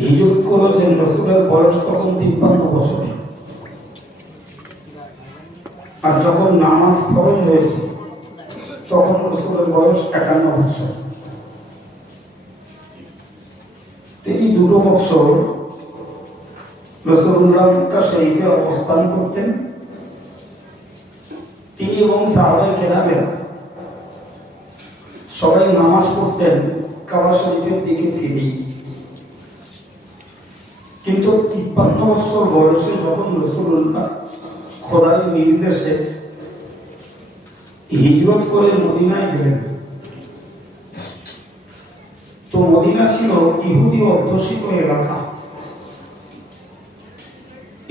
হিজরত করেছেন, রসুলের বয়স তখন 53 বছর। আর যখন নামাজ ফরজ হয়েছে তখন রসুলের বয়স 51 বছর। তিনি 2 বছর রাসূলুল্লাহ মক্কা শরীফে অবস্থান করতেন। তিনি এবং সাহাবায়ে কেরামেরা সবাই নামাজ পড়তেন কাবা শরীফের দিকে ফিরে। কিন্তু 53 বছর বয়সে যখন রাসূলুল্লাহ খোদার নির্দেশে হিজরত করে মদিনায় গেলেন, তো মদিনা ছিল ইহুদি অধ্যুষিত এলাকা।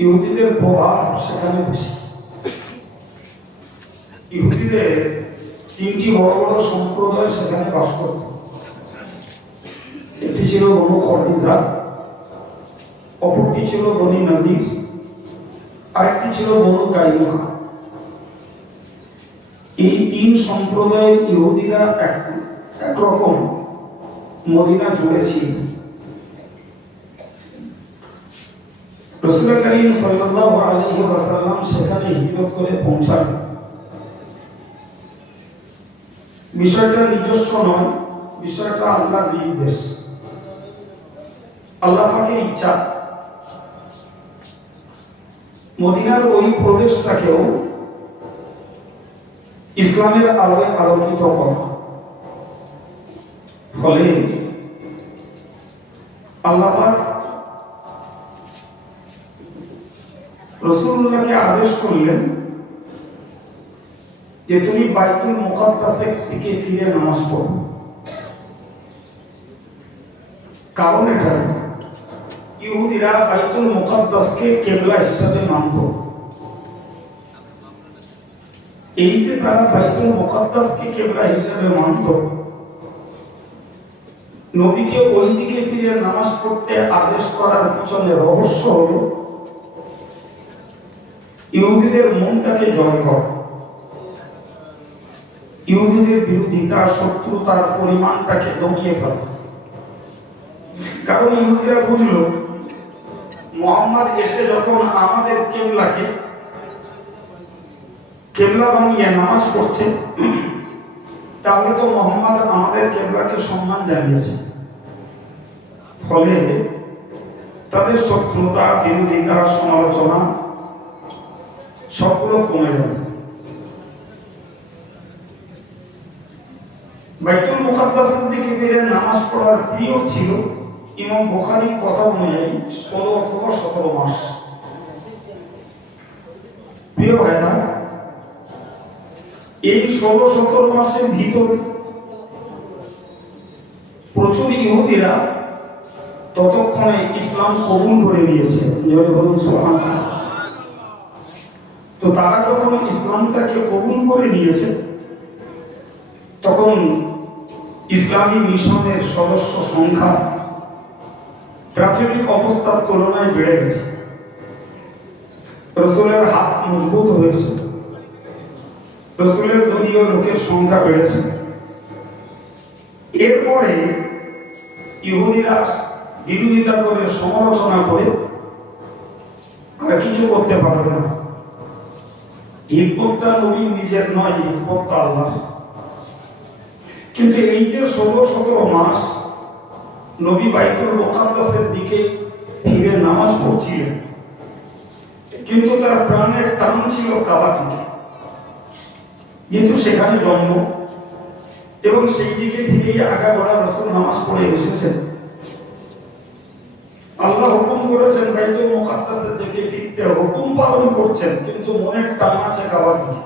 ইহুদিদের প্রভাব সেখানে বেশি। ইহুদিদের 3টি বড় বড় সম্প্রদায় সেখানে বাস করত। একটি ছিল বনু কুরাইজা, অপরটি ছিল বনি নাজির, আরেকটি ছিল বনু কাইনুকা। এই 3 সম্প্রদায়ের ইহুদিরা একরকম মদিনা জুড়ে ছিল। রাসূল করিম সাল্লাল্লাহু আলাইহি ওয়াসাল্লাম সেখানে হিজরত করে পৌঁছান। বিষয়টা নিজস্ব নয়, বিষয়টা আল্লাহর নির্দেশ, আল্লাহ পাকের ইচ্ছা। মদিনার ওই প্রদেশটাকেও ইসলামের আলোয় আলোকিত করা। ফলে আল্লাহ পাক রাসূলুল্লাহকে আদেশ করলেন যে তুমি বাইতুল মুকাদ্দাসের দিকে ফিরে নামাজ পড়ো। কারণ এটা ইহুদিরা বাইতুল মুকাদ্দাসকে কিবলা হিসেবে মানত। এই যে তারা বাইতুল মুকাদ্দাসকে কিবলা হিসেবে মানত, নবীকে ওই দিকে ফিরে নামাজ পড়তে আদেশ করার পিছনে রহস্য হলো ইহুদিদের মনটাকে জয় করা, ইহুদিদের বিরোধিতা শত্রুতার পরিমাণটাকে দমিয়ে ফেলা। কারণ ইহুদিরা বুঝলো মুহাম্মদ এসে যখন আমাদের কিবলাকে কিবলা বানিয়ে নামাজ পড়ছে, তাহলে তো মুহাম্মদ আমাদের কিবলাকে সম্মান জানিয়েছে। ফলে তাদের শত্রুতা, বিরোধিতা, সমালোচনা সবগুলো কমে যাবে। বাইতুল মুকাদ্দাসের দিকে ফিরে নামাজ পড়ার পিরিয়ড ছিল ইমাম বুখারীর কথা অনুযায়ী 16 অথবা 17 মাস। প্রিয় ভাইরা, এই 16-17 মাসের ভিতরে প্রচুর ইহুদিরা ততক্ষণে ইসলাম কবুল করে নিয়েছে। বলুন সুবহানাল্লাহ। তো তারা যখন ইসলামটাকে কবুল করে নিয়েছে, তখন ইসলামী মিশনের সদস্য সংখ্যা প্রাথমিক অবস্থার তুলনায় বেড়ে গেছে। রাসূলের হাত মজবুত হয়েছে, রাসূলের দলীয় লোকের সংখ্যা বেড়েছে। এরপরে ইহুদিরা বিরোধিতা করে, সমালোচনা করে আর কিছু করতে পারবে না। হিকমতটা নবীর নিজের নয়, হিকমতটা আল্লাহ। কিন্তু এই যে 16-17 মাস নবী বাইতুল মুকাদ্দাসের দিকে ফিরে নামাজ পড়ছিলেন, কিন্তু তার প্রাণের টান ছিল কাবার দিকে। কিন্তু সেখানে জন্ম এবং সেই দিকে ফিরেই আগাগোড়া রাসূল নামাজ পড়ে এসেছেন। আল্লাহ হুকুম করেছেন বাইতুল মুকাদ্দাসের দিকে ফিরতে, হুকুম পালন করছেন, কিন্তু মনের টান আছে কাবার দিকে।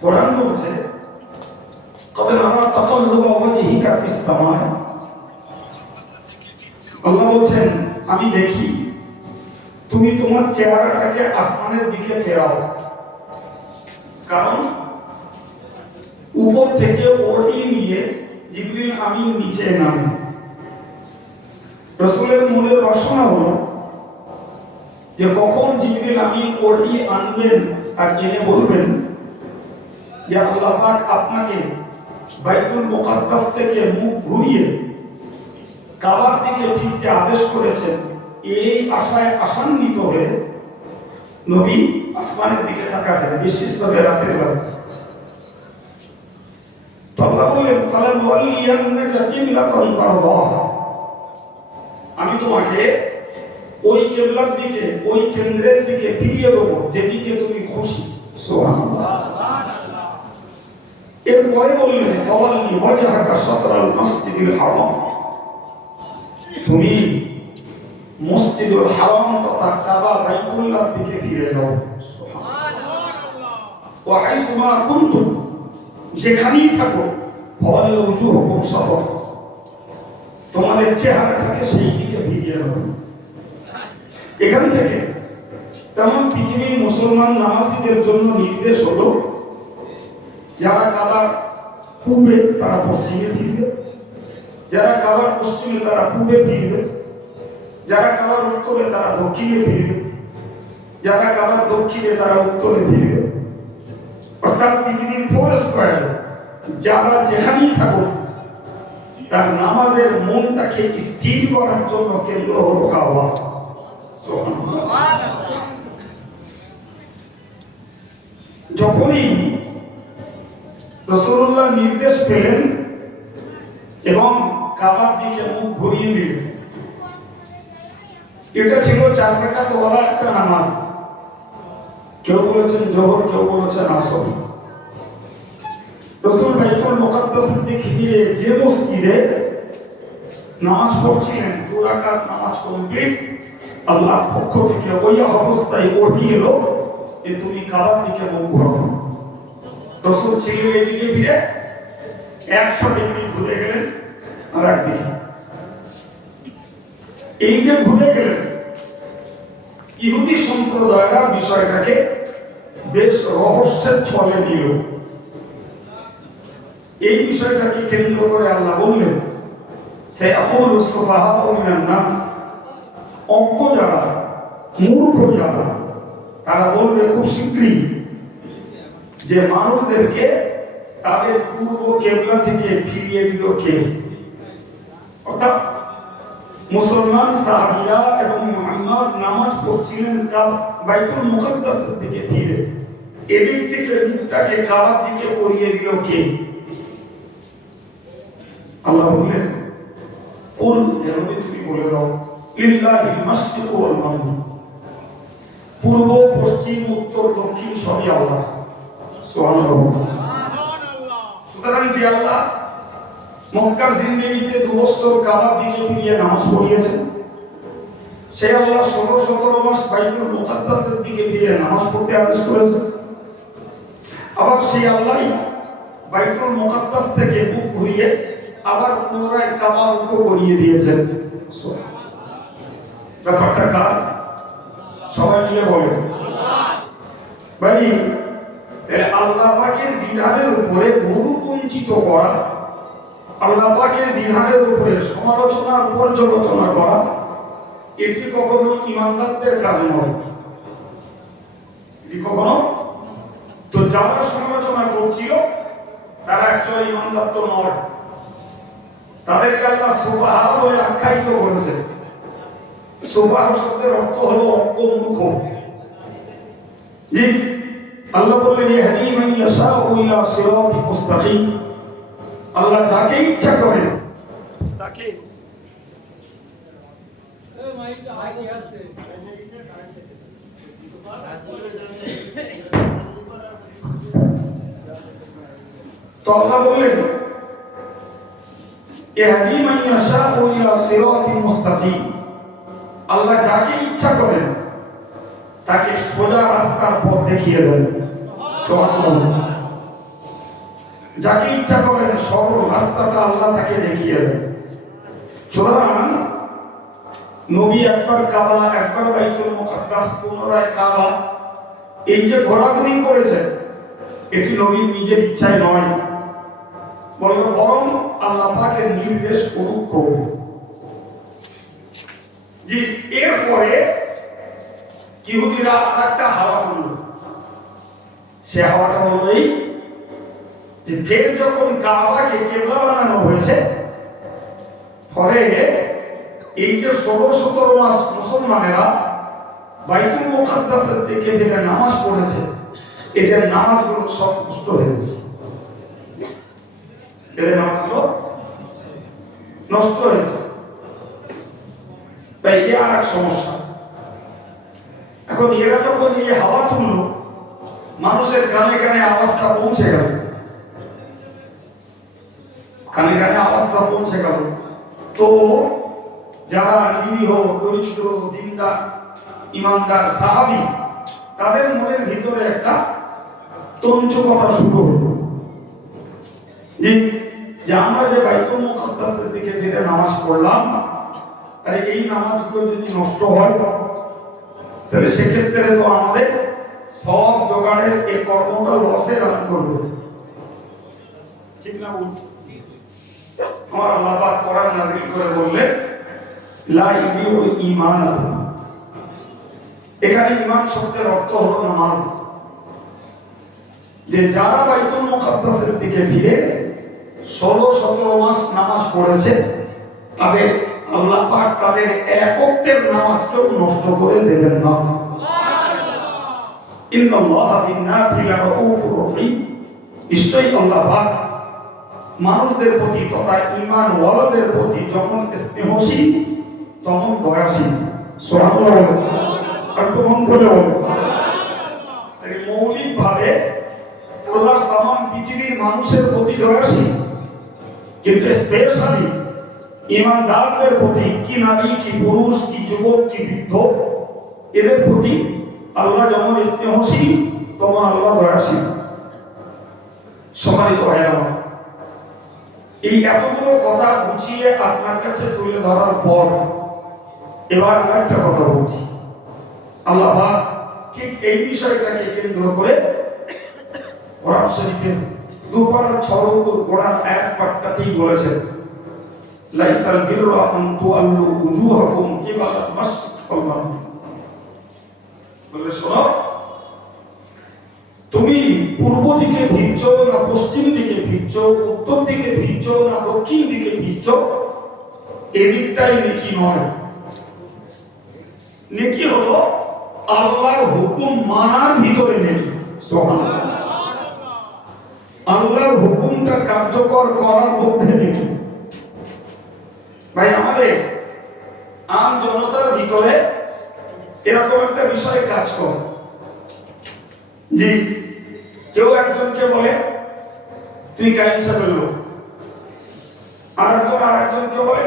কোরআন বলছে কদ নারা তাকাল্লুবা ওয়াজহিকা ফিস সামাহ। আল্লাহ বলছেন আমি দেখি তুমি তোমার চেহারাটাকে আসমানের দিকে ফেরাও। কারণ উপর থেকে ওড়ি নিয়ে জিবরিল আমিন নিচে নামে। রাসূলের মনের বাসনা হলো যে কখন জিবরিল আমিন ওড়ি আনবেন আর এনে বলবেন যে আল্লাহ পাক আপনাকে বাইতুল মুকাদ্দাস থেকে মুখ ঘুরিয়ে কাবার দিকে ফিরতে আদেশ করেছেন, এই আশায় আশান্বিত হয়ে নবী আসমানের দিকে তাকালেন, বিশেষভাবে রাতের বেলা। তো আল্লাহ বললেন, ফালানুওয়াল্লিয়ান্নাকা কিবলাতান তারদাহা, আমি তোমাকে ওই কিবলার দিকে, ওই কেন্দ্রের দিকে ফিরিয়ে দেবো যেদিকে তুমি খুশি। সুবহানাল্লাহ। এরপরে বললেন, ফাওয়াল্লি ওয়াজহাকা শাতরাল মাসজিদিল হারাম, তুমি মসজিদুল হারাম তথা কাবা বাইতুল্লাহর দিকে ফিরে যাও। সুবহানাল্লাহ। ওয়া হাইসুমা কুনতুম, যেখানেই থাকো, ফাওয়াল্লু উজুহাকুম শাতর, তোমাদের চেহারাটাকে সেই দিকে ফিরিয়ে দাও। এখান থেকে তেমন পৃথিবীর মুসলমান নামাজীদের জন্য নির্দেশ হলো, যারা কাবার পূর্বে তারা পশ্চিমে ফিরবে, যারা কাবার পশ্চিমে তারা পূর্বে ফিরবে, যারা কাবার উত্তরে তারা দক্ষিণে ফিরবে, যারা কাবার দক্ষিণে তারা উত্তরে ফিরবে। অর্থাৎ পৃথিবীর 4 স্কয়ার যারা যেখানেই থাকুক, তার নামাজের মনটাকে স্থির করার জন্য কেন্দ্র হলো কাবা। যখনই রাসূলুল্লাহ নির্দেশ পেলেন এবং কাবার দিকে মুখ ঘুরিয়ে দিলেন, এটা ছিল 4 রাকাত ওয়ালা একটা নামাজ। কেউ বলেছেন জোহর, কেউ বলেছেন আসর। রাসূল বাইতুল মুকাদ্দাসের দিকে গিয়ে যে মসজিদে নামাজ পড়ছিলেন, 2 রাকাত নামাজ কমপ্লিট, আল্লাহর পক্ষ থেকে ওই অবস্থায় ওহী এলো যে তুমি কাবার দিকে মুখ ঘোরো। রাসূল ছিলেন এদিকে ফিরে 100 ডিগ্রি ঘুরে গেলেন আর একদিকে। এই যে ঘুরে গেলেন, ইহুদি সম্প্রদায়রা বিষয়টাকে বেশ রহস্যের ছলে নিল। এই বিষয়টাকে কেন্দ্র করে আল্লাহ বললেন, সায়াকুলু সুফাহাউ মিনান নাস, অজ্ঞ যারা, মূর্খ যারা, তারা বলবে খুব শীঘ্রই যে মানুষদেরকে তাদের পূর্ব কেবলা থেকে ফিরিয়ে দিল কে? অর্থাৎ মুসলমান সাহাবীরা এবং মুহাম্মদ নামাজ পড়ছিলেন বাইতুল মুকাদ্দাসের দিকে ফিরে, এদিক থেকে মুখটাকে কাবার দিকে করিয়ে দিল কে? আল্লাহ বললেন, কুল, হে নবী তুমি বলে দাও, লিল্লাহিল মাশরিকু ওয়াল মাগরিব, পূর্ব পশ্চিম উত্তর দক্ষিণ সবই আল্লাহ। সুবহানাল্লাহ। সুতরাং যে আল্লাহ মক্কার জিন্দেগিতে 2 বছর কাবার দিকে ফিরিয়ে নামাজ পড়িয়েছেন, সেই আল্লাহ 16-17 মাস বাইতুল মুকাদ্দাসের দিকে ফিরে নামাজ পড়তে আদেশ করেছেন। আবার সেই আল্লাহ বাইতুল মুকাদ্দাস থেকে মুখ ঘুরিয়ে আবার পুনরায় কাবা মুখ করিয়ে দিয়েছেন। ব্যাপারটা কার? সবাই মিলে বলে ভাই, আল্লাহ পাকের বিধানের উপরে গুরু কুঞ্চিত করা, আল্লাহ পাকের বিধানের উপরে সমালোচনা পর্যালোচনা করা, এটি কখনো ইমানদারদের কাজ নয়। এটি কখনো, তো যারা সমালোচনা করছিল তারা অ্যাকচুয়ালি ইমানদার তো নয়। তাদেরকে আল্লাহ সুবহান বলে আখ্যায়িত করেছেন। সুবহান শব্দের অর্থ হলো অজ্ঞ, মূর্খ। জি, আল্লাহ বললেন, ইয়াহদি মান ইয়াশাউ ইলা সিরাতিন মুস্তাকিম, আল্লাহ যাকে ইচ্ছা করে তাকে তো আল্লাহ বললেন, ইয়াহদি মান ইয়াশাউ ইলা সিরাতিন মুস্তাকিম, আল্লাহ যাকে ইচ্ছা করেন তাকে সোজা রাস্তার পথ দেখিয়ে দেন। সুবহানাল্লাহ। যাকে ইচ্ছা করেন সরল রাস্তাটা আল্লাহ তাকে দেখিয়ে দেন। সুতরাং নবী একবার কাবা, একবার বাইতুল মুকাদ্দাস, পুনরায় কাবা, এই যে ঘোরাঘুরি করেছেন, এটি নবীর নিজের ইচ্ছায় নয়, বরং আল্লাহ পাকের নির্দেশ অনুক্রমে। যে এরপরে ইহুদিরা আরেকটা হাওয়া তুলল। সে হাওয়াটা হলো এই যে ফের যখন কাবাকে কেবলা বানানো হয়েছে, ফলে এই যে 16-17 মাস মুসলমানেরা বাইতুল মুকাদ্দাসের দিকে ফিরে নামাজ পড়েছে, এদের নামাজগুলো সব নষ্ট হয়ে গেছে। এদের নামাজগুলো নষ্ট হয়ে গেছে। তাই এ আর এক সমস্যা। এখন এরা যখন এই হাওয়া তুললো, মানুষের কানে কানে আওয়াজটা পৌঁছে গেল, কানে কানে আওয়াজটা পৌঁছে গেল, তো যারা নিরীহ, দরিদ্র, দিনদার, ইমানদার সাহাবী, তাদের মনের ভিতরে একটা তঞ্চকতা শুরু হলো যে আমরা যে বাইতুল মুকাদ্দাসের দিকে ফিরে নামাজ পড়লাম, আরে এই নামাজগুলো যদি নষ্ট হয় তাহলে সেক্ষেত্রে তো আমাদের সব জোগাড়ের এই কর্মটা লসে রান করবে, ঠিক না? আমার আল্লাহ পাক কোরআন নাযিল করে বললে লা ইদিউ ঈমানাকুম, এখানে ঈমান শব্দের অর্থ হলো নামাজ। যে যারা বাইতুল মুকাদ্দাসের দিকে ফিরে 16-17 মাস নামাজ পড়েছে, তাদের আল্লাহ পাক তাদের এক ওয়াক্তের নামাজকেও নষ্ট করে দেবেন না। ইন্নাল্লাহা বিন-নাসি লারাউফুর রহিম, নিশ্চয়ই আল্লাহ পাক মানুষদের প্রতি তথা ঈমান ওয়ালাদের প্রতি যখন স্নেহশীল তখন দয়াশীল। সুবহানাল্লাহ। আর তখন বলে মৌলিক ভাবে আল্লাহ তামাম পৃথিবীর মানুষের প্রতি দয়াশীল, কিন্তু স্পেশালি ঈমানদারদের প্রতি, কি নারী, কি পুরুষ, কি যুবক, কি বৃদ্ধ, এদের প্রতি আল্লাহ যেমন স্নেহশীল তখন আল্লাহ দয়াশীল। সম্মানিত ভাইরা, এই এতগুলো কথা গুছিয়ে আপনার কাছে তুলে ধরার পর এবার একটা কথা বলছি। আল্লাহ পাক ঠিক এই বিষয়টাকে কেন্দ্র করে কোরআন শরীফের দুপারা 6 গোড়ার এক পাঠটাতেই বলেছেন, লাইসাল বিররা আন তুআল্লু উজুহাকুম কিবালাল মাশরিক ওয়াল মাগরিব। বলে শোনো, তুমি পূর্ব দিকে ফিরছো না পশ্চিম দিকে ফিরছো, উত্তর দিকে ফিরছো না দক্ষিণ দিকে ফিরছো, এদিকটাই নেকি নয়। নেকি হলো আল্লাহর হুকুম মানার ভিতরে নেকি। সুবহানাল্লাহ। আল্লাহর হুকুমটা কার্যকর করার মধ্যে নেকি। ভাই, আমাদের আম জনতার ভিতরে এরকম একটা বিষয় কাজ করে যে কেউ একজনকে বলে তুই কায়েম সাহেবের লোক, আরেকজনকে বলে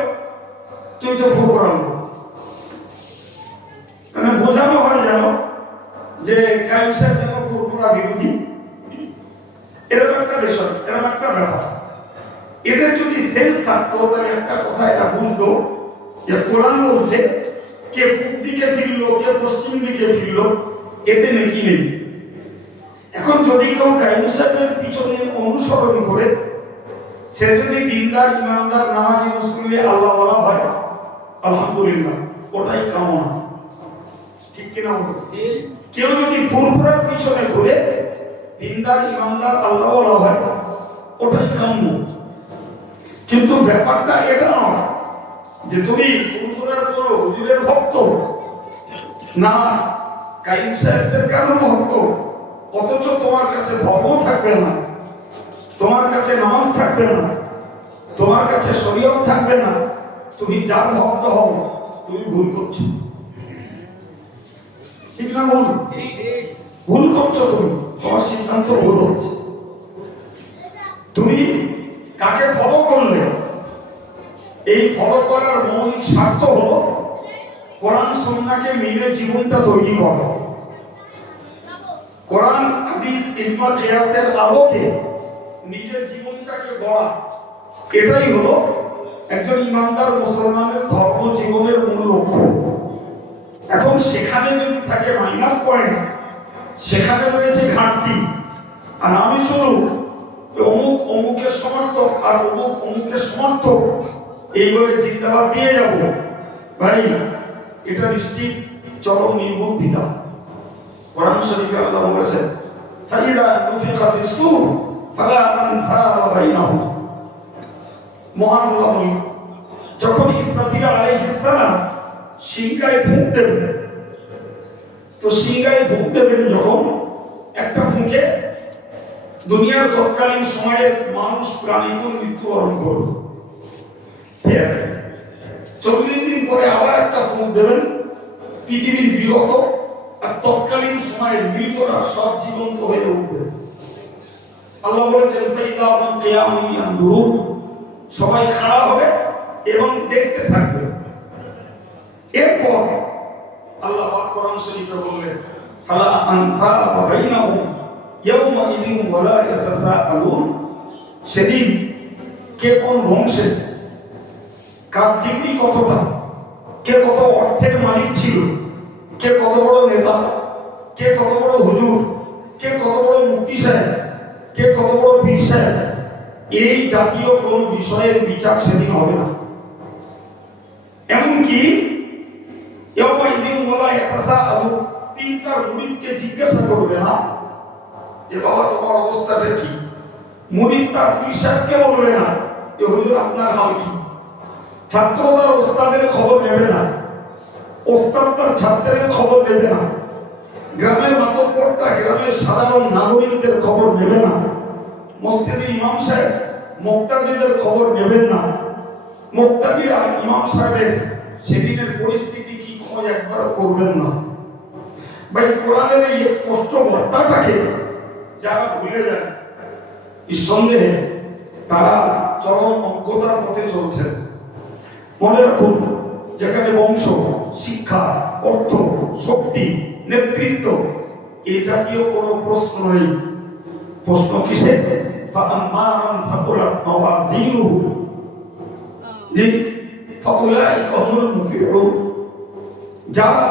তুই তো ফুকরার লোক। মানে বোঝানো হয় যেন যে কায়েম সাহেব যেন ফুকরা বিরোধী, এরকম একটা বিষয়, এরকম একটা ব্যাপার। এদের যদি সেন্স থাকতো তাহলে একটা কথা এটা বুঝতো যে কোরআন বলছে কে পূব দিকে ফিরলো, কে পশ্চিম দিকে ফিরলো, এতে নাকি নেই। এখন যদি কেউ কায়েম সাহেবের পিছনে অনুসরণ করে সে যদি দিনদার, ইমানদার, নামাজি, মুসলিম, আল্লাহ ওয়ালা হয়, আলহামদুলিল্লাহ, ওটাই কামনা, ঠিক কিনা? কেউ যদি ফুরফুরার পিছনে ঘুরে দিনদার, ইমানদার, আল্লাহ ওয়ালা হয়, ওটাই কাম্য। কিন্তু ব্যাপারটা এটা নয় যে তুমি ফুরফুরার করো হুজুরের ভক্ত না কায়েম সাহেবদের কারো ভক্ত, অথচ তোমার কাছে ধর্ম থাকবে না, তোমার কাছে নামাজ থাকবে না, তোমার কাছে শরীয়ত থাকবে না, তুমি যার ভক্ত হও, তুমি ভুল করছো। ঠিক না? ভুল করছো, তুমি তোমার সিদ্ধান্ত ভুল হচ্ছে। তুমি কাকে ফলো করলে, এই ফলো করার মৌলিক স্বার্থ হলো কোরআন সুন্নাহকে মেনে জীবনটা তৈরি করা, কোরআন হাদিস ইজমা কিয়াসের আলোকে নিজের জীবনটাকে গড়া। এটাই হলো একজন ইমানদার মুসলমানের ধর্ম জীবনের মূল লক্ষ্য। এখন সেখানে যদি থাকে মাইনাস পয়েন্ট, সেখানে রয়েছে ঘাটতি, আর আমি শুধু অমুক অমুকের সমর্থক আর অমুক অমুকের সমর্থক এই বলে জিন্দাবাদ দিয়ে যাব, ভাই এটা নিশ্চিত চরম নির্বুদ্ধিতা। কোরআন শরীফে আল্লাহ বলেছেন ফাইদা নুফিখা ফিস-সূর ফালা আনসাবা বাইনাহুম। মহান আল্লাহ যখন ইসরাফিল আলাইহিস আলাইহিসসালাম সিংহায় ফুঁক দেবেন। তো সিংহায় ফুঁক দেবেন যখন, একটা ফুঁকে দুনিয়ার তৎকালীন সময়ে মানুষ প্রাণীগুলো মৃত্যুবরণ করবে। ফের 40 দিন পরে আবার একটা ফুঁক দেবেন, পৃথিবীর বিগত আর তৎকালীন সময়ের মৃতরা সব জীবন্ত হয়ে উঠবে। আল্লাহ বলেছেন ফাইদাহুম কিয়ামুন ইয়ানজুরুন, সবাই খাড়া হবে এবং দেখতে থাকবে। এরপর আল্লাহ পাক কোরআন শরীফে বললেন ফালা আনসাবা বাইনাহুম ইয়াওমা ইযিন ওয়ালা ইয়াতাসাআলুন, সেদিন কে কোন বংশের, কার ডিগ্রি কতটা, কে কত অর্থের মালিক ছিল, কে কত বড় নেতা, কে কত বড় হুজুর, কে কত বড় মুফতি সাহেব, কে কত বড় পীর সাহেব, এই জাতীয় কোন বিষয়ের বিচার সেদিন হবে না। এমনকি ইয়াওমা ইযিন ওয়ালা ইয়াতাসাআলুন, পীর তার মুরিদকে জিজ্ঞাসা করবে না যে বাবা তোমার অবস্থাটা কি। মুরিদ তার পীর সাহেবকে বলবে না যে হুজুর আপনার হাল কি। ছাত্র তার ওস্তাদের খবর নেবে না, ওস্তাদ তার ছাত্রের খবর নেবে না, গ্রামের মাতব্বরটা গ্রামের সাধারণ নাগরিকদের খবর নেবে না, মসজিদের ইমাম সাহেব মুক্তাদিদের খবর নেবেন না, মুক্তাদির আর ইমাম সাহেবের সেদিনের পরিস্থিতি কি খোঁজ একবার করবেন না। ভাই কোরআনের এই স্পষ্ট বার্তাটাকে যারা ভুলে যায়, নিঃসন্দেহে তারা চরম অজ্ঞতার পথে চলছেন। মনে রাখুন, যেখানে বংশ, শিক্ষা, অর্থ, শক্তি, নেতৃত্ব এই জাতীয় কোনো প্রশ্ন নেই। প্রশ্ন কিসে? ফাআম্মা মান সাকুলাত মাওয়াজিনুহু, জি, ফাউলাইকা হুমুল মুফলিহুন, যারা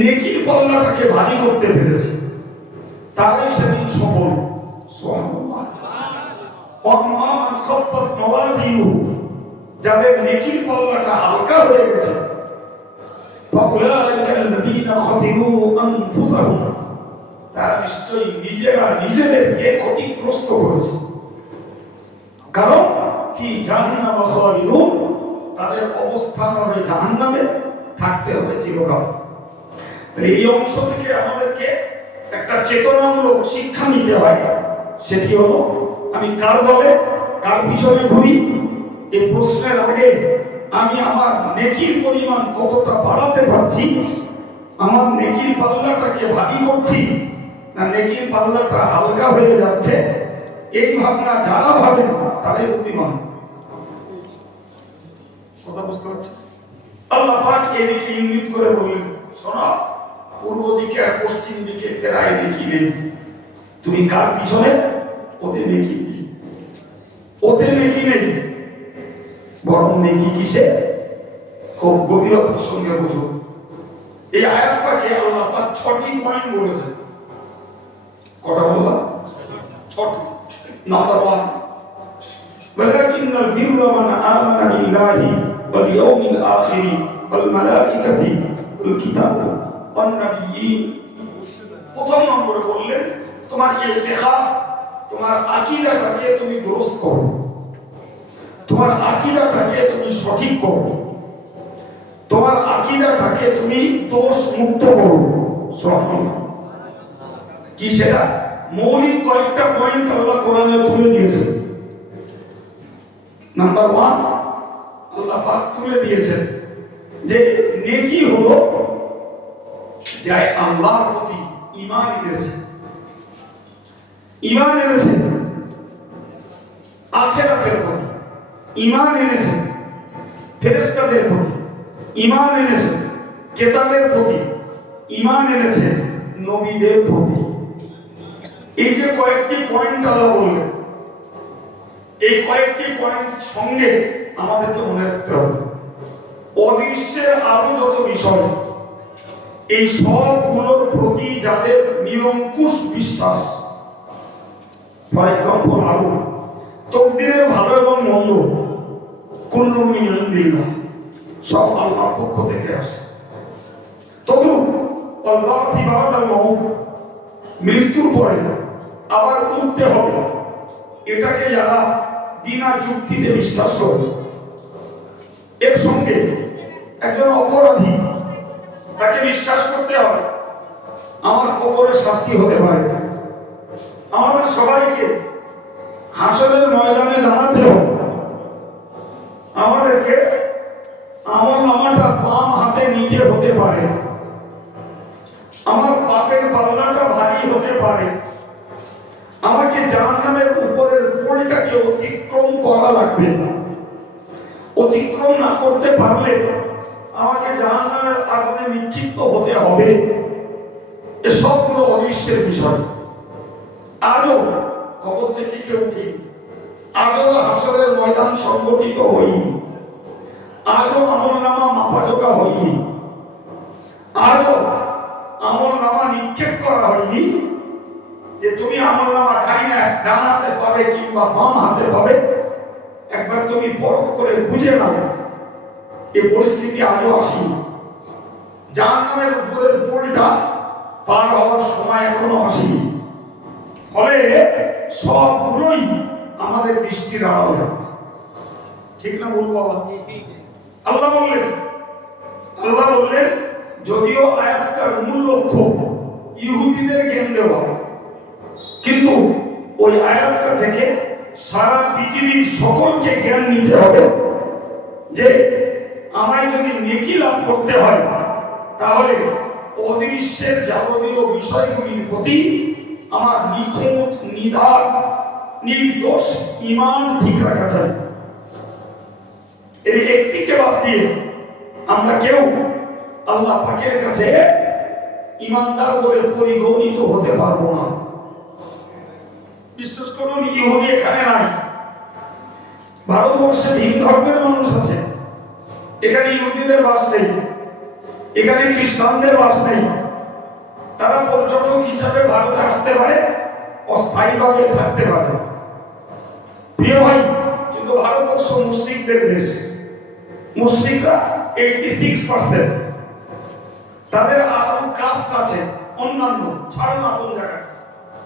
নেকির পাল্লাটাকে ভারী করতে পেরেছে তারাই সেদিন সফল। সুবহানাল্লাহ। ওয়াম্মা মান খাফফাত মাওয়াজিনুহু, যাদের নেকির পাল্লাটা হালকা হয়ে গেছে, ফাউলাইকা আল্লাযীনা খাসিরু আনফুসাহুম, তারা নিশ্চয়ই নিজেরা নিজেদেরকে ক্ষতিগ্রস্ত করেছে। কারণ কি জাহান্নামে খালিদুন, তাদের অবস্থান হবে জাহান্নামে, থাকতে হবে চিরকাল। এই অংশ থেকে আমাদেরকে একটা চেতনামূলক শিক্ষা নিতে হয়। সেটি হলো আমি কার দলে, কার পিছনে ঘুরি, এই প্রশ্নের আগে আমি আমার নেকির পরিমাণ কতটা বাড়াতে পারছি, আমার নেকির পাল্লাটাকে ভারী করছি না নেকির পাল্লাটা হালকা হয়ে যাচ্ছে, এই ভাবনা যারা ভাবেন তারাই বুদ্ধিমান। কথা বুঝতে পারছি? আল্লাহ পাক এদিকে ইঙ্গিত করে বললেন, শোনো, পূর্ব দিকে আর পশ্চিম দিকে ফেরায় নেকি নেই, তুমি কার পিছনে, ওতে নেকি নেই, ওতে নেকি নেই, বরং নেকি কিসে? খুব গভীরতার সঙ্গে বুঝুন। এই আয়াতটাকে আল্লাহ পাক 6টি পয়েন্ট বলেছেন। কটা বললাম? 6টি। নাম্বার 1, ওয়ালাকিন্নাল বিররা মান আমানা বিল্লাহি ওয়াল ইয়াউমিল আখির ওয়াল মালাইকাতি ওয়াল কিতাব ওয়ান নাবিয়্যিন। প্রথম নম্বরে বললেন তোমার ইতিকাদ, তোমার আকীদাটাকে তুমি দুরুস্ত করো, তোমার আকীদাটাকে তুমি সঠিক করো, তোমার আকীদাটাকে তুমি দোষ মুক্ত করো। সুবহানাল্লাহ। কি সেটা? মৌলিক কয়েকটা পয়েন্ট আল্লাহ কোরআনে তুলে দিয়েছেন। নাম্বার 1, আল্লাহ পাক তুলে দিয়েছেন যে নেকি হলো যে আল্লাহর প্রতি ঈমান এনেছে, ঈমান এনেছে আখিরাতের প্রতি, ঈমান এনেছে ফেরেশতাদের প্রতি, ঈমান এনেছে কিতাবের প্রতি, ঈমান এনেছে নবীদের প্রতি। এই যে কয়েকটি পয়েন্ট আল্লাহ বললেন, এই কয়েকটি পয়েন্ট সঙ্গে আমাদেরকে মনে রাখতে হবে অদৃশ্যের আরো যত বিষয়, এই সবগুলোর প্রতি যাদের নিরঙ্কুশ বিশ্বাস, ফর এক্সাম্পল আরো তকদিরের ভালো এবং মন্দ কুল্লু মিন ইনদিল্লাহ, সব আল্লাহর পক্ষ থেকে আসে। তবু আল্লাহ বা'দাল মাউত, মৃত্যুর পরে আবার উঠতে হবে, এটাকে যারা বিনা যুক্তিতে বিশ্বাস করে, এর সঙ্গে একজন অপরাধী, তাকে বিশ্বাস করতে হবে আমার কবরে শাস্তি হতে পারে। আমাদের সবাইকে হাসরের ময়দানে দাঁড়াতে হবে। আমাদেরকে আমল নামাটা বাম হাতে নিতে হতে পারে। আমার পাপের পাল্লাটা ভারী হতে পারে। আমাকে জাহান্নামের উপরের পোলটাকে অতিক্রম করা লাগবে। অতিক্রম না করতে পারলে আমাকে জাহান্নামের আগুনে নিক্ষিপ্ত হতে হবে। এসবগুলো অদৃশ্যের বিষয়। আজও কবর থেকে কেউ উঠেনি, আজও হাসরের ময়দান সংগঠিত হয়নি, আজও আমলনামা মাপাজোকা হয়নি, আজও আমলনামা নিক্ষেপ করা হয়নি যে তুমি আমলনামা খাই না ডান হাতে পাবে কিংবা বাম হাতে পাবে। একবার তুমি পরখ করে বুঝে নাও, এই পরিস্থিতি আজও আসেনি। জাহান্নামের উপরের পোলটা পার হওয়ার সময় এখনো আসেনি। ফলে সবগুলোই আমাদের দৃষ্টির আড়ালে। ঠিক না বলবো বাবা? আল্লাহ বললেন যদিও আয়াতটার মূল লক্ষ্য ইহুদিদের জ্ঞান দেওয়া, কিন্তু ওই আয়াতটা থেকে সারা পৃথিবীর সকলকে জ্ঞান নিতে হবে যে আমায় যদি নেকি লাভ করতে হয় তাহলে অদৃশ্যের যাবতীয় বিষয়গুলির প্রতি আমার নিখুঁত নিদান নির্দোষ ঈমান ঠিক রাখা চাই। এই একটিকে বাদ দিয়ে আমরা কেউ আল্লাহ পাকের কাছে ঈমানদার বলে পরিগণিত হতে পারবো না। বিশ্বাস করুন, ইহুদি এখানে নাই। ভারতবর্ষে ভিন ধর্মের মানুষ আছে, এখানে ইহুদিদের বাস নেই, এখানে খ্রিস্টানদের বাস নেই। তারা পর্যটক হিসাবে ভারতে আসতে পারে, অস্থায়ীভাবে থাকতে পারে। প্রিয় ভাই, কিন্তু ভারতবর্ষ মুসলিমদের দেশ। মুসলিমরা 86%। তাদের আরো কাস্ট আছে অন্যান্য, ছাড়ুন আপন জায়গায়,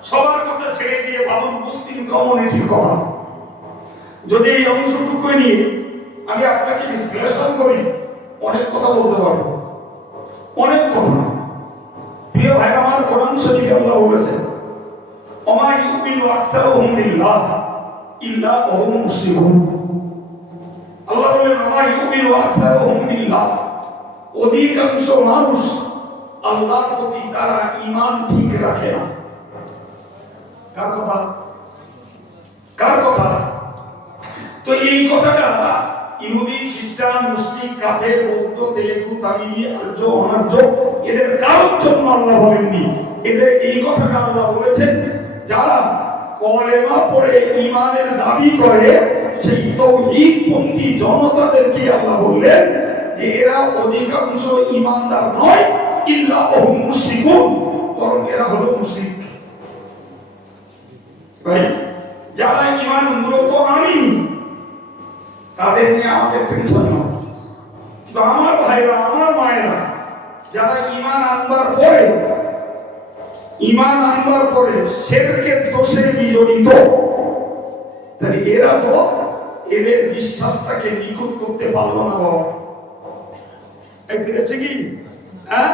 সবার কথা ছেড়ে দিয়ে ভাবুন মুসলিম কমিউনিটির কথা। যদি এই অংশটুকু নিয়ে আমি আপনাকে বিশ্লেষণ করি, অনেক কথা বলতে পারবো, অনেক কথা। প্রিয় ভাই আমার, কোরআন শরীফে আল্লাহ বলেছেন ওমা ইউমিনু আকসারুহুম বিল্লাহ ইল্লা ওয়াহুম মুশরিকুন। আল্লাহ বলেন ওমা ইউমিনু আকসারুহুম বিল্লাহ, অধিকাংশ মানুষ আল্লাহর প্রতি তারা ঈমান ঠিক রাখে না। কার কথা? কার কথা? তো এই কথাটা ইহুদি, খ্রিস্টান, মুসলিম, কাফের, বৌদ্ধ, তেলেগু, তামিলি, আর্য, অনার্য এদের কারোর জন্য আল্লাহ বলেননি। এদের এই কথাটা আল্লাহ বলেছেন যারা কলেমা পড়ে ঈমানের দাবি করে, সেই তাওহীদপন্থী জনতাদেরকে আল্লাহ বললেন যে এরা অধিকাংশ ঈমানদার নয়, ইল্লা ওহুম মুশরিকুন, বরং এরা হলো মুশরিক। ভাই, যারা ঈমান মূলত আনেনি তাদের নিয়ে আমাদের টেনশন নয়। কিন্তু আমার ভাইরা, আমার মায়েরা যারা ঈমান আনবার পরে শিরকের দোষে বিজড়িত, তাহলে এরা তো এদের বিশ্বাসটাকে নিখুঁত করতে পারলো না। বাবা পেরেছে কি? হ্যাঁ,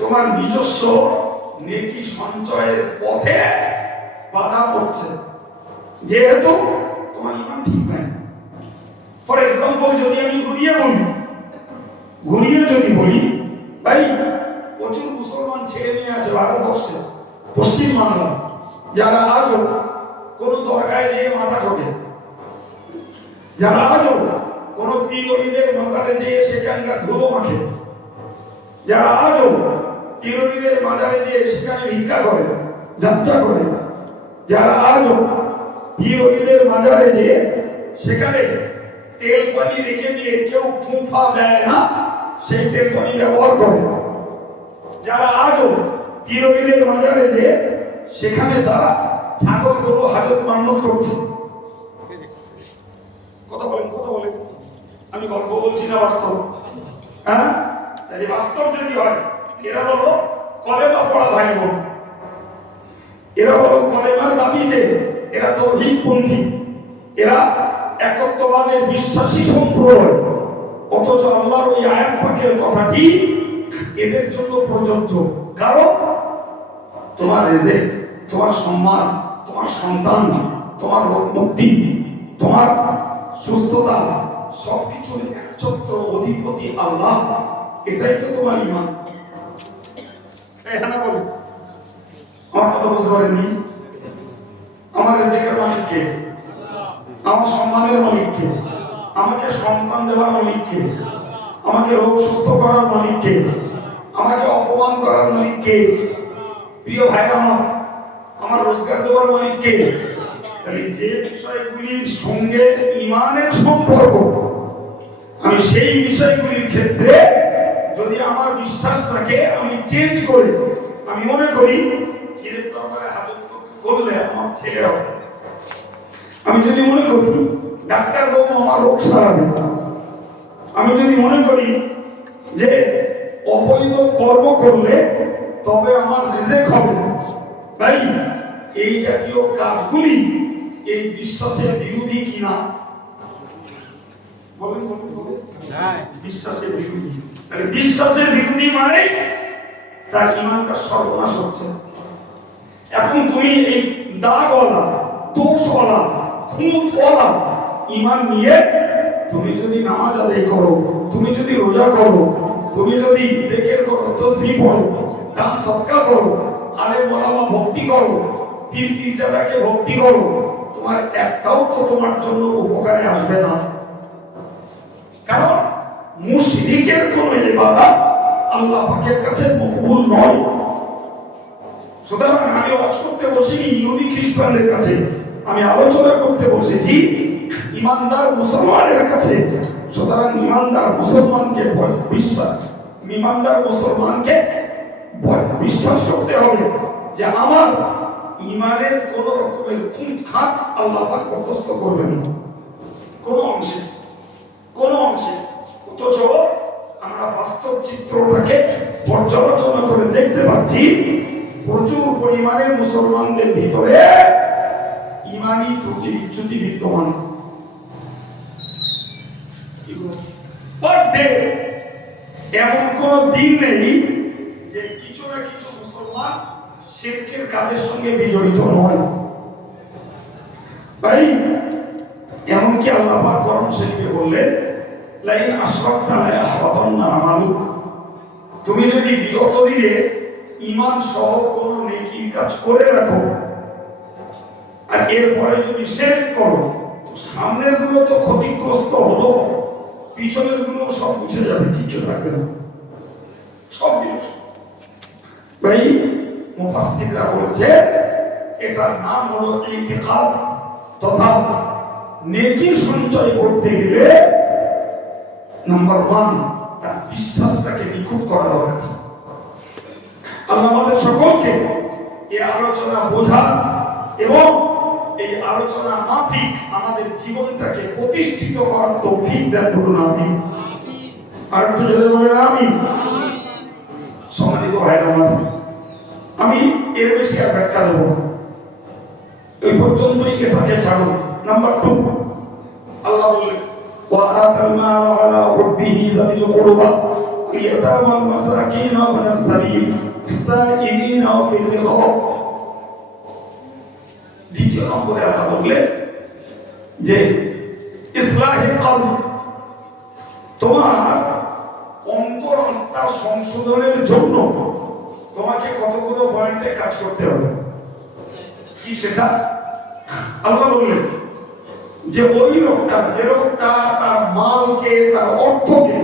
তোমার নিজস্ব নেকি সঞ্চয়ের পথে বাধা পড়ছে, যেহেতু তোমার ঈমান ঠিক নাই। ফর এক্সাম্পল, যদি আমি ঘুরিয়ে যদি বলি, ভাই প্রচুর মুসলমান ছেলে মেয়ে আছে ভারতবর্ষে, পশ্চিম বাংলা, যারা আজও কোনো দরগায় যেয়ে মাথা ঠোকে, যারা আজও কোনো পীর ওলিদের মাজারে যেয়ে সেখানকার ধুলো মাখে, যারা আজও পীর ওলিদের মাজারে যেয়ে সেখানে ভিক্ষা করে, যাত্রা করে, যারা আজও পীর ওলিদের মাজারে যেয়ে সেখানে তেল পানি রেখে দিয়ে কেউ ফুঁফা দেয় না, সেই তেল পানি ব্যবহার করে, যারা আজও পীর ওলিদের মাজারে যেয়ে সেখানে তারা ছাগল গরু হাজত মান্যত করছে। কথা বলেন, আমি গল্প বলছি না বাস্তব। হ্যাঁ, তাই বাস্তব যদি হয়, এরা বলো কলেমা পড়া ভাই বোন, এরা বলো কলেমার দাবিতে এরা তাওহীদপন্থী, এরা একত্ববাদের বিশ্বাসী সম্প্রদায়, অথচ আল্লাহর ওই আয়াত পাকের কথাটি এদের জন্য প্রযোজ্য। কারণ তোমার রিজিক, তোমার সম্মান, তোমার সন্তান, তোমার রোগ মুক্তি, তোমার সুস্থতা, সবকিছুর একচ্ছত্র অধিপতি আল্লাহ। এটাই তো তোমার ঈমান। এখানে বলে আমার কথা বুঝতে পারেননি? আমার রিজিকের মালিক কে? আমার সম্মানের মালিক কে? আমাকে সন্তান দেওয়ার মালিক কে? আমাকে রোগ সুস্থ করার মালিক কে? আমাকে অপমান করার মালিক কে? প্রিয় ভাইরা আমার রোজগার দেওয়ার মালিক কে? তাহলে যে বিষয়গুলির সঙ্গে ঈমানের সম্পর্ক, আমি সেই বিষয়গুলির ক্ষেত্রে যদি আমার বিশ্বাসটাকে আমি চেঞ্জ করি, আমি মনে করি ক্ষীরের তরকারি হাজত করলে আমার ছেলে হবে, আমি যদি মনে করি ডাক্তার বাবু আমার রোগ সারাবে, আমি যদি মনে করি যে অবৈধ কর্ম করলে তবে আমার রিজিক হবে, তাই এই জাতীয় কাজগুলি এই বিশ্বাসের বিরোধী কিনা? বলেন বলেন বলেন। বিশ্বাসের বিরোধী। তাহলে বিশ্বাসের বিরোধী মানে তার ঈমানটা সর্বনাশ হচ্ছে। এখন তুমি এই দাগওয়ালা, দোষওয়ালা, খুঁতওয়ালা ঈমান নিয়ে তুমি যদি নামাজ আদায় করো, তুমি যদি রোজা করো, তুমি যদি জিকির করো, তাসবিহ পড়ো, দান সদকা করো, আলেম ওলামা ভক্তি করো, পীর পীরজাদাকে ভক্তি করো, তোমার একটাও তো তোমার জন্য উপকারে আসবে না। কারণ মুশরিকের কোন ইবাদত আল্লাহ পাকের কাছে মকবুল নয়। সুতরাং আমি ওয়াজ করতে বসিনি ইহুদি খ্রিস্টানদের কাছে, আমি আলোচনা করতে বসেছি ইমানদার মুসলমানের কাছে। সুতরাং ইমানদার মুসলমানকে বিশ্বাস করতে হবে যে আমার ইমানের কোন রকমের খুঁতখাত আল্লাহ পাক বরদাস্ত করবেন না, কোনো অংশে। অথচ আমরা বাস্তব চিত্রটাকে পর্যালোচনা করে দেখতে পাচ্ছি প্রচুর পরিমাণে মুসলমানদের ভিতরে ইমানি ত্রুটি বিচ্যুতি বিদ্যমান। এমন কোন দিন নেই যে কিছু না কিছু মুসলমান শিরকের কাজের সঙ্গে বিজড়িত নয়। ভাই এমনকি আল্লাহ পাক কোরআন শরীফে বললেন লাইন আশরাকতা লায়াহবাতান্না আমালুক, তুমি যদি বিগত দিনে ঈমান সহ কোন নেকির কাজ করে রাখো আর এরপরে যদি শিরক করো, তো সামনের গুলো তো ক্ষতিগ্রস্ত হলো, পিছনের গুলো সব মুছে যাবে, কিছু থাকবে না, সব জিনিস। ভাই মুফাসসিররা বলেছে এটার নাম হলো ইতিকাদ, তথা নেকি সঞ্চয় করতে গেলে নাম্বার 1 তার বিশ্বাসটাকে নিখুঁত করা দরকার। আল্লাহ আমাদের সকলকে এই আলোচনা বোঝা এবং এই আলোচনা মাফিক আমাদের জীবনটাকে প্রতিষ্ঠিত করার তৌফিক দান করুন, আমিন। আর একটু জোরে বলেন আমিন। সম্মানিত ভাইরা আমার, আমি এর বেশি আর ব্যাখ্যা দেব না, এই পর্যন্তই এটাকে ছাড়ো। নাম্বার 2, আল্লাহ বললেন وآتى المال على حبه ذوي القربى واليتامى والمساكين وابن السبيل والسائلين وفي الرقاب। দ্বিতীয় নম্বরে আল্লাহ বললেন যে ইসলাহে কলব, তোমার অন্তর সংশোধনের জন্য তোমাকে কতগুলো পয়েন্টে কাজ করতে হবে। কি সেটা? আল্লাহ বললেন যে ওই লোকটা, যে লোকটা তার মালকে, তার অর্থকে,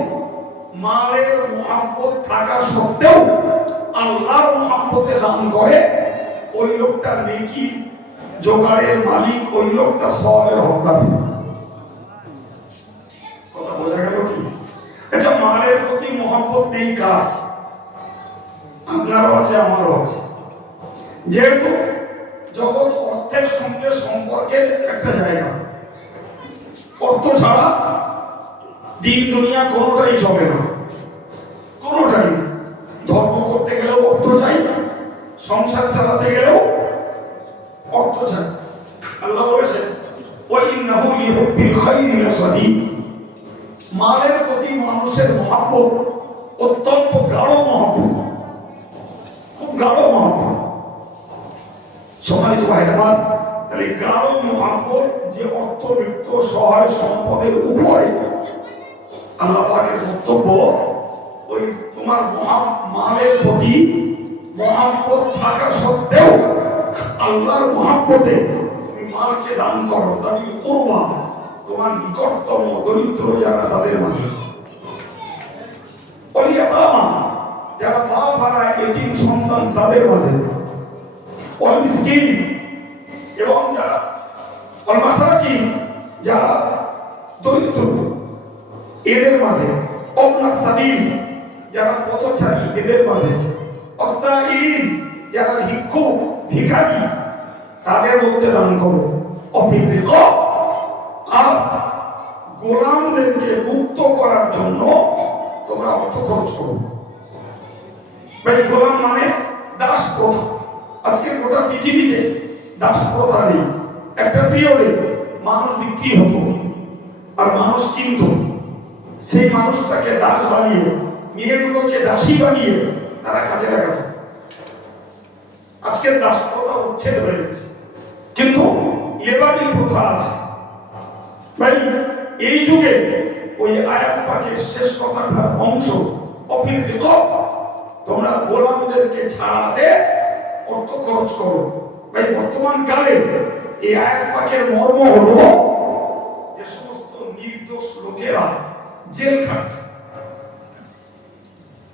মালের মুহাব্বত থাকা সত্ত্বেও আল্লাহর মুহাব্বতে দান করে, ওই লোকটা নেকি জোগাড়ের মালিক, ওই লোকটা সওয়াবের হকদার। কথা বোঝা গেল কি? আচ্ছা, মালের প্রতি মুহাব্বত নেই কার? আপনারও আছে, আমারও আছে। যেহেতু জগৎ অর্থের সঙ্গে সম্পর্কের একটা জায়গা, অর্থ ছাড়া দিন দুনিয়া কোনোটাই চলে না, কোনোটাই। ধর্ম করতে গেলেও অর্থ চাই, সংসার চালাতে গেলেও অর্থ চাই। আল্লাহ বলেছেন ওয়াইন্নাহু লিহুব্বিল খাইরি লাশাদীদ, মালের প্রতি মানুষের মহাব্বত অত্যন্ত গাঢ় মহাব্বত, খুব গাঢ় মহাব্বত। সম্মানিত ভাইরা আমার, তাহলে গাঢ় মহাব্বত যে অর্থবিত্ত সহায় সম্পদের উপরে আল্লাহ পাকের বক্তব্য, ওই তোমার মালের প্রতি মহাব্বত থাকা সত্ত্বেও আল্লাহর মহাব্বতে তুমি মালকে দান করো, দাবি করবা তোমার নিকটতম দরিদ্র যারা তাদের মাঝে, যারা বাপ হারা এতিম সন্তান তাদের মাঝে, মিসকিন এবং যারা মাসাকিন যারা দরিদ্র এদের মাঝে, সাবিল যারা পথচারী এদের মাঝে, অসাইলিন যারা ভিক্ষুক ভিখারি তাদের মধ্যে দান করো, আর গোলামদেরকে মুক্ত করার জন্য তোমরা অর্থ খরচ করো। ভাই গোলাম মানে দাস প্রথা। আজকে গোটা পৃথিবীতে দাস প্রথা নেই। একটা পিরিয়ডে মানুষ বিক্রি হতো আর মানুষ কিনতো, সেই মানুষটাকে দাস বানিয়ে মেয়েগুলোকে দাসী বানিয়ে তারা কাজে লাগাতো। আজকের দাস প্রথা উচ্ছেদ হয়ে গেছে, কিন্তু লেবারি প্রথা আছে। ভাই এই যুগে ওই আয়াত পাকের শেষ কথাটার অংশ তোমরা গোলামদেরকে ছাড়াতে অর্থ খরচ করো। ভাই বর্তমান কালে এই আয়াত পাকের মর্ম হলো যে সমস্ত নির্দোষ লোকেরা জেল খাটছে।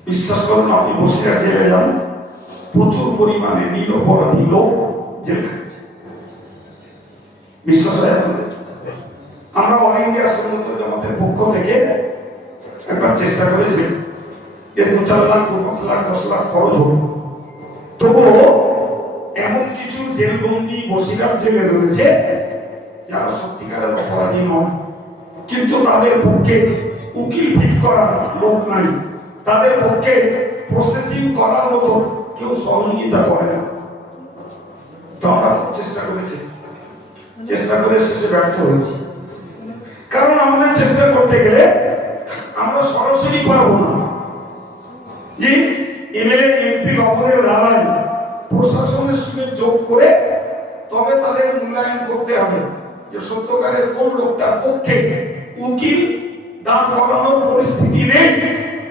বিশ্বাস করুন, আপনি বসিরহাট জেলে যান, প্রচুর পরিমাণে নিরপরাধী লোক জেল খাটছে। বিশ্বাস হয় আপনাদের? আমরা অল ইন্ডিয়া সুন্নাতুল জামাতের পক্ষ থেকে একবার চেষ্টা করেছি যে 2-4 লাখ 5 লাখ 10 লাখ খরচ হোক, তবুও এমন কিছু জেলবন্দি বসিরহাট জেলে রয়েছে যারা সত্যিকারের অপরাধী নয়, কিন্তু তাদের পক্ষে উকিল ফিট করার লোক নাই, তাদের পক্ষে প্রসেসিং করার মতো কেউ সহযোগিতা করে না। তো আমরা খুব চেষ্টা করেছি, চেষ্টা করে শেষে ব্যর্থ হয়েছি। কারণ আমাদের চেষ্টা করতে গেলে আমরা সরাসরি পারবো না যে এমএলএ এমপি অপরের দালাল প্রশাসনের সঙ্গে যোগ করে তবে তাদের মূল্যায়ন করতে হবে যে সত্যকারের কোন লোকটার পক্ষে উকিল দান করানোর পরিস্থিতি নেই,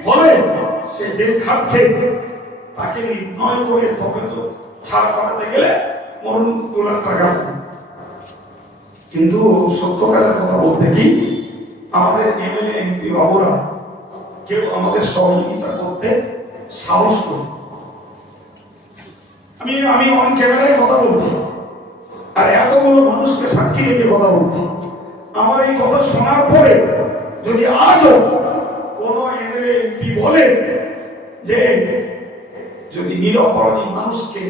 ফলে সে জেল খাটছে, তাকে নির্ণয় করে তবে তো ছাড় করাতে গেলে মরণ 2 লাখ টাকা। কিন্তু সত্যকারের কথা বলতে কি আমাদের এমএলএ এমপি বাবুরা কেউ আমাদের সহযোগিতা করতে সাহস করে। আমি অন ক্যামেরায় কথা বলছি আর এতগুলো মানুষকে সাক্ষী রেখে কথা বলছি। আমার এই কথা শোনার পরে যদি আজও কোন এমএলএ এমপি বলে যে যদি নিরপরাধী মানুষকে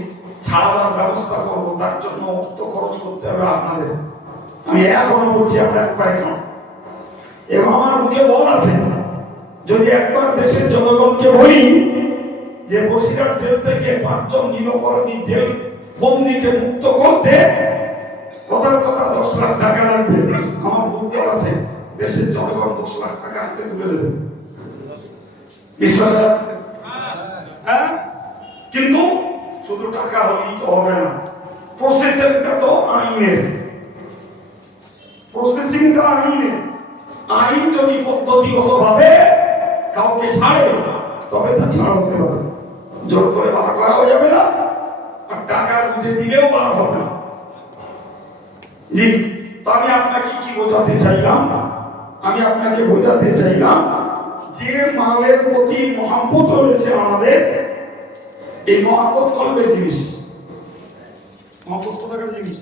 ছাড়াবার ব্যবস্থা করবো, তার জন্য অর্থ খরচ করতে হবে আপনাদের, আমি এখনো বলছি আপনার পায়খানা। এবং আমার মুখে বল আছে, যদি একবার দেশের জনগণকে বলি যে বসিরহাট জেল থেকে 5 জন নিরপরাধী জেল বন্দীকে মুক্ত করতে কথার কথা 10 লাখ টাকা লাগবে, আমার মুখ বল আছে দেশের জনগণ 10 লাখ টাকা হাতে তুলে দেবে। বিশ্বাস? হ্যাঁ, কিন্তু শুধু টাকা হলেই তো হবে না, প্রসেসিংটা তো আইনের, প্রসেসিংটা আইনের। আইন যদি পদ্ধতিগতভাবে কাউকে ছাড়ে তবে তা ছাড়া হতে হবে, জোর করে বার করাও যাবে না, আর টাকা বুঝে দিলেও বার হবে না। জি, তো আমি আপনাকে কি বোঝাতে চাইলাম? আমি আপনাকে বোঝাতে চাইলাম যে মালের প্রতি মহব্বত রয়েছে আমাদের, এই মহব্বত কলবের জিনিস। মহব্বত কোথাকার জিনিস?